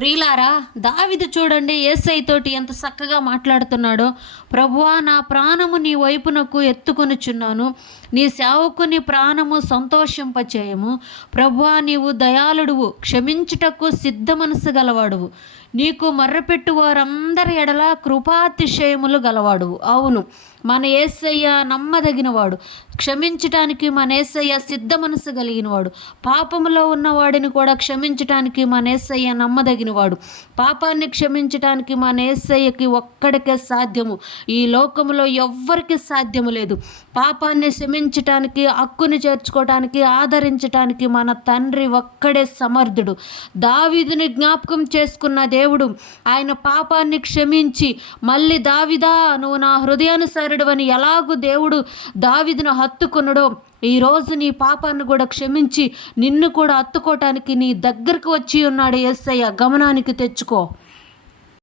ప్రియులారా దావిదు చూడండి ఏసై తోటి ఎంత చక్కగా మాట్లాడుతున్నాడో. ప్రభువా నా ప్రాణము నీ వైపునకు ఎత్తుకొనుచున్నాను. నీ సేవకుని ప్రాణము సంతోషింపచేయము. ప్రభువా నీవు దయాళుడువు క్షమించుటకు సిద్ధ మనసు గలవాడువు. నీకు మర్రపెట్టు వారందరి ఎడల కృపాతిశయములు గలవాడు అవును మన ఏసయ్య నమ్మదగినవాడు. క్షమించటానికి మన ఏసయ్య సిద్ధ మనసు కలిగినవాడు. పాపములో ఉన్నవాడిని కూడా క్షమించటానికి మన ఏసయ్య నమ్మదగినవాడు. పాపాన్ని క్షమించటానికి మన ఏసయ్యకి ఒక్కడికే సాధ్యము. ఈ లోకంలో ఎవ్వరికి సాధ్యము లేదు. పాపాన్ని క్షమించటానికి హక్కుని చేర్చుకోవటానికి ఆదరించటానికి మన తండ్రి ఒక్కడే సమర్థుడు. దావీదుని జ్ఞాపకం చేసుకున్న దేవుడు ఆయన పాపాన్ని క్షమించి మళ్ళీ దావిదా నువ్వు నా హృదయానుసారుడు అని ఎలాగూ దేవుడు దావిదును హత్తుకున్నాడో ఈరోజు నీ పాపాన్ని కూడా క్షమించి నిన్ను కూడా హత్తుకోవటానికి నీ దగ్గరకు వచ్చి ఉన్నాడు ఎస్ఐ గమనానికి తెచ్చుకో.